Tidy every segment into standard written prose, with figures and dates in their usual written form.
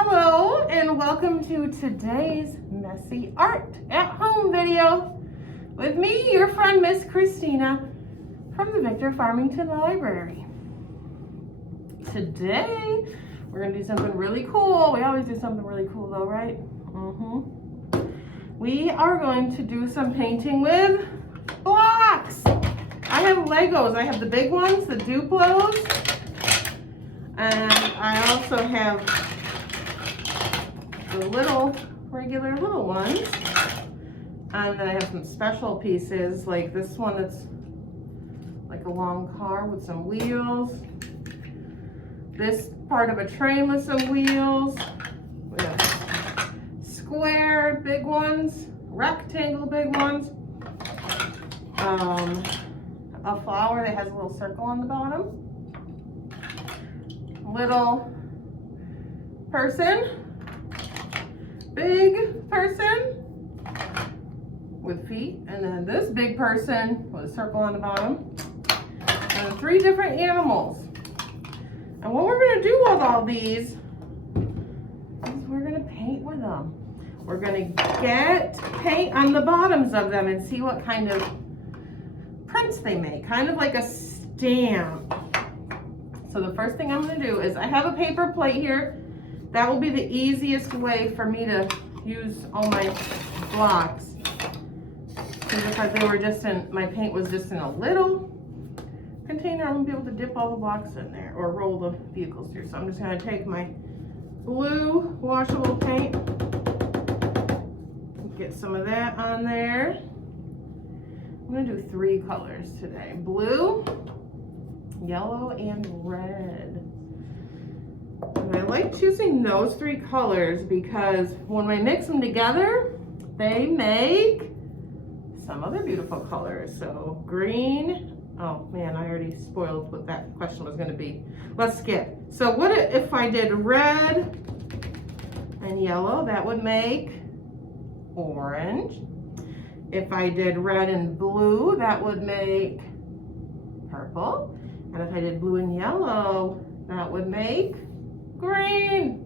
Hello and welcome to today's Messy Art at Home video with me, your friend Miss Christina from the Victor Farmington Library. Today we're going to do something really cool. We always do something really cool though, right? We are going to do some painting with blocks. I have Legos. I have the big ones, the Duplos, and I also have the regular little ones. And then I have some special pieces like this one that's like a long car with some wheels. This part of a train with some wheels. We have square big ones, rectangle big ones. A flower that has a little circle on the bottom. Little person. Big person with feet, and then this big person with a circle on the bottom, and 3 different animals. And what we're going to do with all these is we're going to paint with them. We're going to get paint on the bottoms of them and see what kind of prints they make, kind of like a stamp. So the first thing I'm going to do is I have a paper plate here. That will be the easiest way for me to use all my blocks. Because if they were just in, my paint was just in a little container, I'm gonna be able to dip all the blocks in there or roll the vehicles through. So I'm just gonna take my blue washable paint, get some of that on there. I'm gonna do 3 colors today: blue, yellow, and red. And I like choosing those 3 colors because when I mix them together, they make some other beautiful colors. So green, oh man, I already spoiled what that question was going to be. Let's skip. So what if I did red and yellow? That would make orange. If I did red and blue, that would make purple. And if I did blue and yellow, that would make green.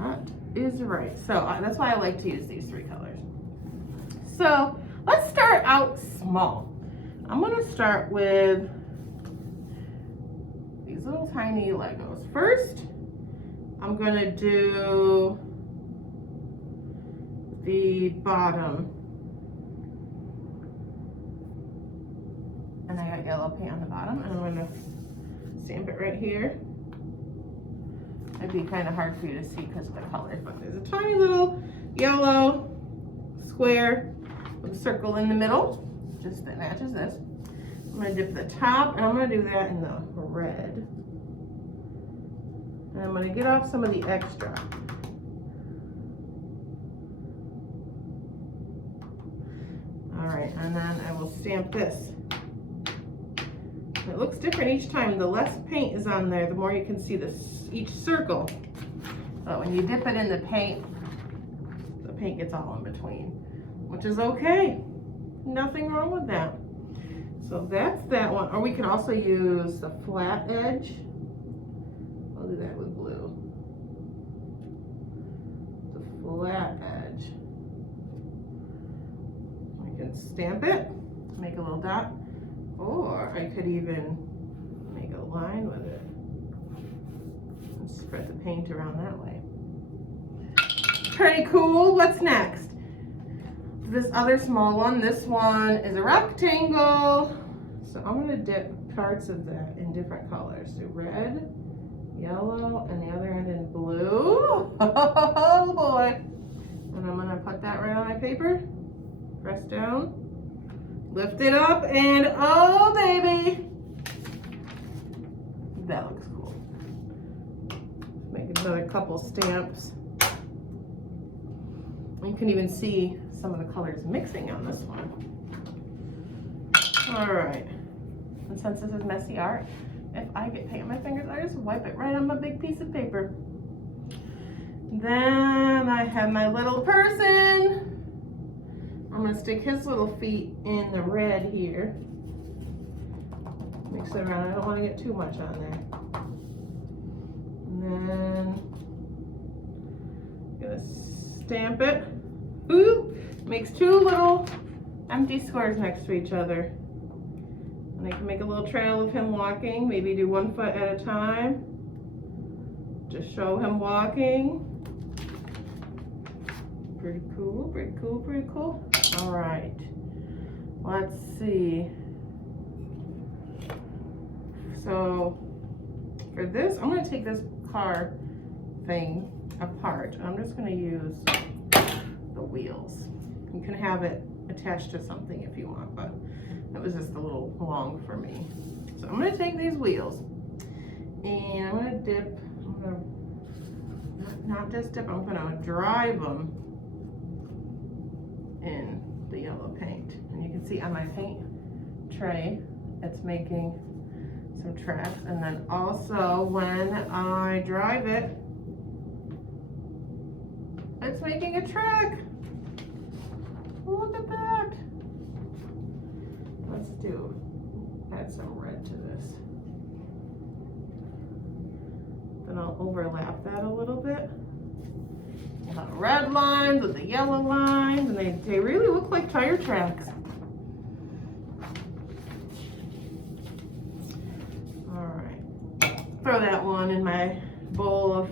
That is right. So that's why I like to use these 3 colors. So let's start out small. I'm going to start with these little tiny Legos. First, I'm going to do the bottom. And I got yellow paint on the bottom, and I'm going to stamp it right here. It'd be kind of hard for you to see because of the colors, but there's a tiny little yellow square with a circle in the middle, just that matches this. I'm going to dip the top, and I'm going to do that in the red. And I'm going to get off some of the extra. All right, and then I will stamp this. It looks different each time. The less paint is on there, the more you can see each circle. But when you dip it in the paint gets all in between, which is okay. Nothing wrong with that. So that's that one. Or we can also use the flat edge. I'll do that with blue. The flat edge. I can stamp it, make a little dot. Or I could even make a line with it and spread the paint around that way. Pretty cool. What's next? This other small one. This one is a rectangle. So I'm going to dip parts of that in different colors. So red, yellow, and the other end in blue. Oh boy. And I'm going to put that right on my paper. Press down. Lift it up, and oh baby, that looks cool. Make another couple stamps. You can even see some of the colors mixing on this one. All right, and since this is messy art, if I get paint on my fingers, I just wipe it right on my big piece of paper. Then I have my little person. I'm going to stick his little feet in the red here. Mix it around. I don't want to get too much on there. And then stamp it. Ooh, makes two little empty squares next to each other. And I can make a little trail of him walking, maybe do 1 foot at a time. Just show him walking. Pretty cool, pretty cool, pretty cool. All right, let's see. So for this, I'm gonna take this car thing apart. I'm just gonna use the wheels. You can have it attached to something if you want, but that was just a little long for me. So I'm gonna take these wheels and I'm gonna dip, not just dip, I'm gonna drive them in the yellow paint. And you can see on my paint tray, it's making some tracks. And then also when I drive it, it's making a track. Look at that. Let's add some red to this. Then I'll overlap that a little bit. We'll have red lines with the yellow lines, and they really look like tire tracks. All right, throw that one in my bowl of,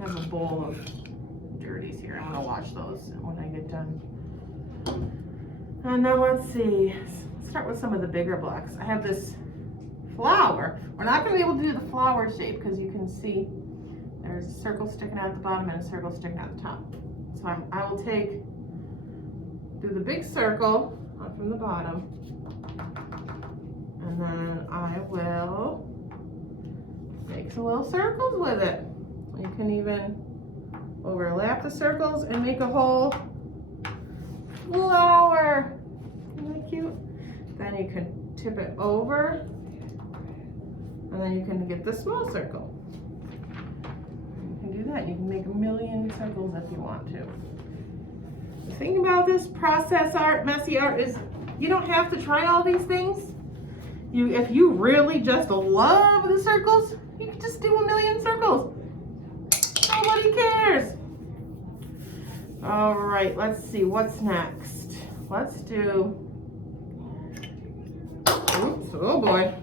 I have a bowl of dirties here. I'm gonna wash those when I get done. And then let's see, let's start with some of the bigger blocks. I have this flower. We're not gonna be able to do the flower shape because you can see there's a circle sticking out the bottom and a circle sticking out the top. So I will do the big circle up from the bottom, and then I will make some little circles with it. You can even overlap the circles and make a whole flower. Isn't that cute? Then you can tip it over, and then you can get the small circle. Do that. You can make a million circles if you want to. The thing about this process art, messy art, is you don't have to try all these things. If you really just love the circles, you can just do a million circles. Nobody cares. All right, let's see what's next. Let's do, oops, oh boy,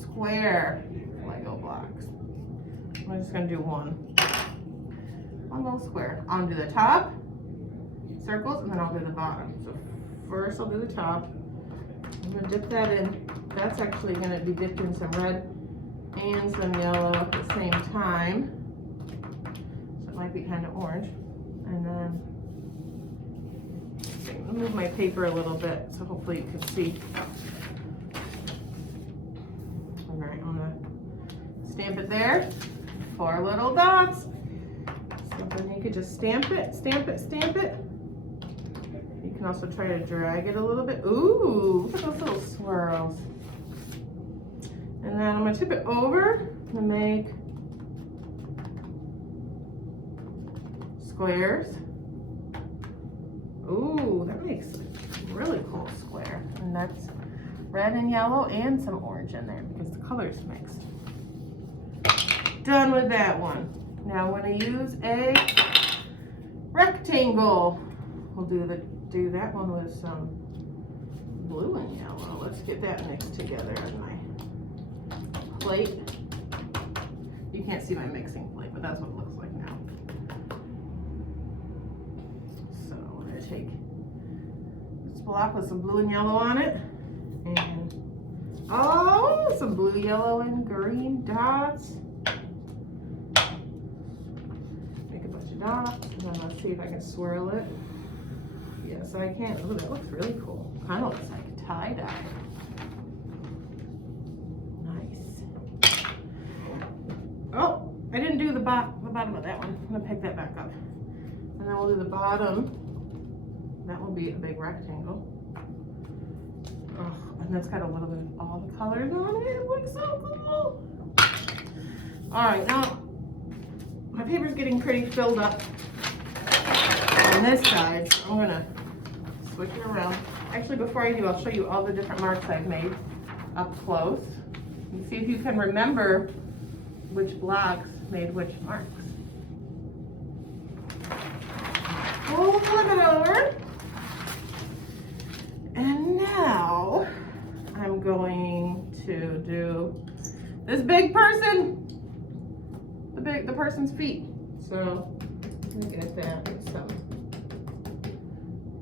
square Lego blocks. I'm just gonna do one little square. I'll do the top, circles, and then I'll do the bottom. So first I'll do the top. I'm gonna dip that in. That's actually gonna be dipped in some red and some yellow at the same time. So it might be kind of orange. And then, okay, let me move my paper a little bit so hopefully you can see. All right, I'm gonna stamp it there. 4 little dots. So then you could just stamp it, stamp it, stamp it. You can also try to drag it a little bit. Ooh, look at those little swirls. And then I'm gonna tip it over to make squares. Ooh, that makes a really cool square. And that's red and yellow and some orange in there because the colors mixed. Done with that one. Now I'm going to use a rectangle. We'll do that one with some blue and yellow. Let's get that mixed together on my plate. You can't see my mixing plate, but that's what it looks like now. So I'm going to take this block with some blue and yellow on it, and oh, some blue, yellow, and green dots. Dots, and then let's see if I can swirl it. Yes, I can. Oh, that looks really cool. Kind of looks like tie-dye. Nice. Oh, I didn't do the bottom of that one. I'm gonna pick that back up. And then we'll do the bottom. That will be a big rectangle. Oh, and that's got a little bit of all the colors on it. It looks so cool. All right, now my paper's getting pretty filled up on this side, so I'm gonna switch it around. Actually, before I do, I'll show you all the different marks I've made up close. And see if you can remember which blocks made which marks. flip it over. And now I'm going to do this big person, the person's feet. So let me get that with some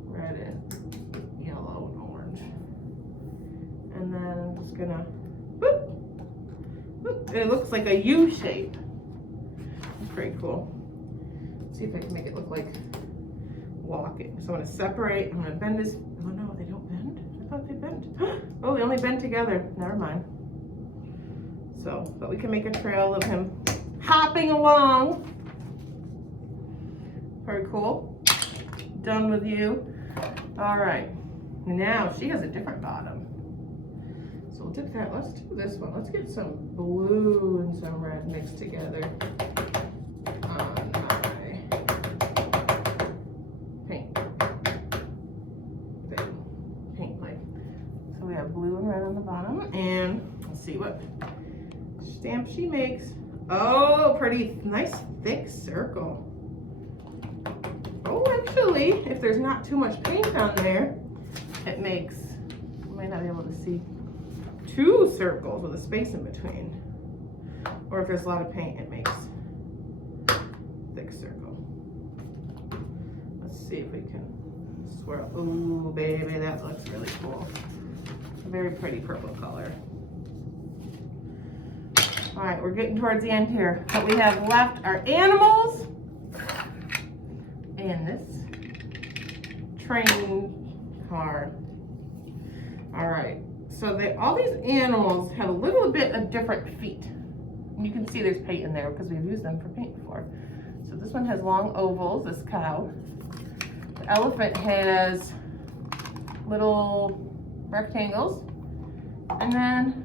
red and yellow and orange. And then I'm just gonna, boop, boop. It looks like a U shape. It's pretty cool. Let's see if I can make it look like walking. So I'm gonna separate, I'm gonna bend this. Oh no, they don't bend? I thought they bent. Oh, they only bend together. Never mind. So, but we can make a trail of him hopping along. Very cool. Done with you. All right. Now she has a different bottom. So we'll dip that. Let's do this one. Let's get some blue and some red mixed together on my paint plate. So we have blue and red on the bottom, and let's see what stamp she makes. Oh, pretty nice thick circle. Oh, actually, if there's not too much paint on there, it makes, you might not be able to see, 2 circles with a space in between. Or if there's a lot of paint, it makes thick circle. Let's see if we can swirl. Ooh, baby, that looks really cool. A very pretty purple color. All right, we're getting towards the end here. What we have left are animals and this train car. All right, so all these animals have a little bit of different feet. You can see there's paint in there because we've used them for paint before. So this one has long ovals, this cow. The elephant has little rectangles. And then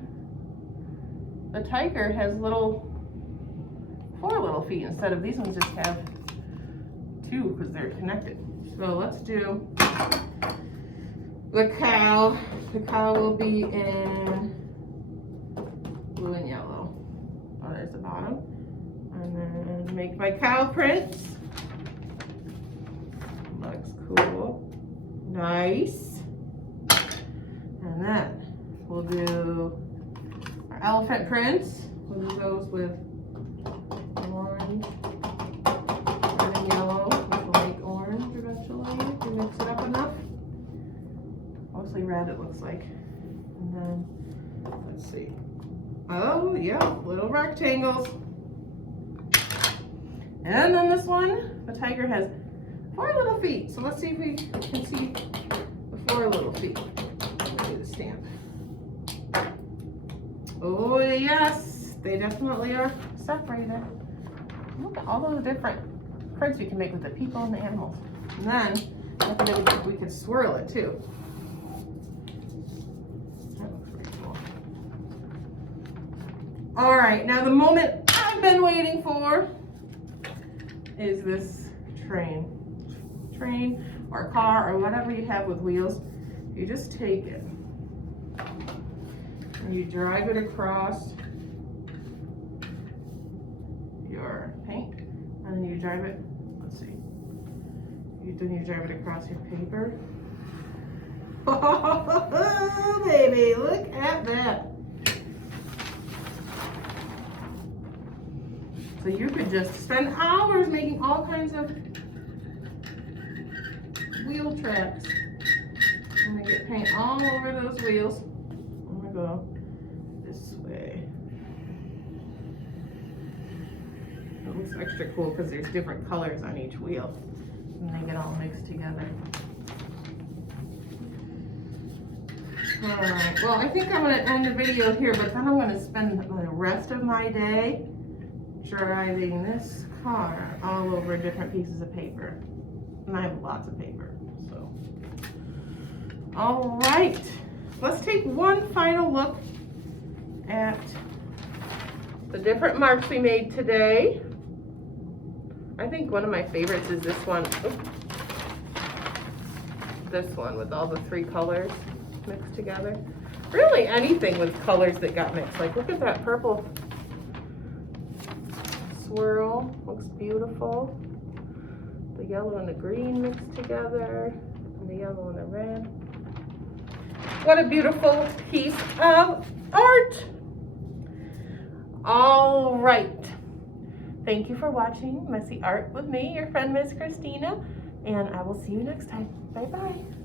the tiger has 4 little feet instead of these ones just have 2 because they're connected. So let's do the cow. The cow will be in blue and yellow. Oh, there's the bottom. And then make my cow prints. Looks cool. Nice. And then we'll do our elephant prints. We'll do those with orange, red and yellow, which will make orange eventually if you mix it up enough. Mostly red, it looks like. And then, let's see. Oh, yeah, little rectangles. And then this one, the tiger has 4 little feet. So let's see if we can see the 4 little feet. Do the stamp. Oh, yes, they definitely are separated. Look at all those different prints we can make with the people and the animals. And then we could swirl it too. That looks pretty cool. All right, now the moment I've been waiting for is this train or car or whatever you have with wheels. You just take it and you drive it across your paint, and then you drive it, let's see, then you drive it across your paper. Oh, baby, look at that. So you could just spend hours making all kinds of wheel tracks. I'm gonna get paint all over those wheels. I'm gonna go this way. It looks extra cool because there's different colors on each wheel and they get all mixed together. Alright, well, I think I'm gonna end the video here, but then I'm gonna spend the rest of my day driving this car all over different pieces of paper. And I have lots of paper, so. All right, let's take one final look at the different marks we made today. I think one of my favorites is this one. Oops. This one with all the 3 colors mixed together. Really anything with colors that got mixed. Like, look at that purple swirl, looks beautiful. The yellow and the green mixed together, and the yellow and the red. What a beautiful piece of art. All right. Thank you for watching Messy Art with me, your friend, Miss Christina, and I will see you next time. Bye-bye.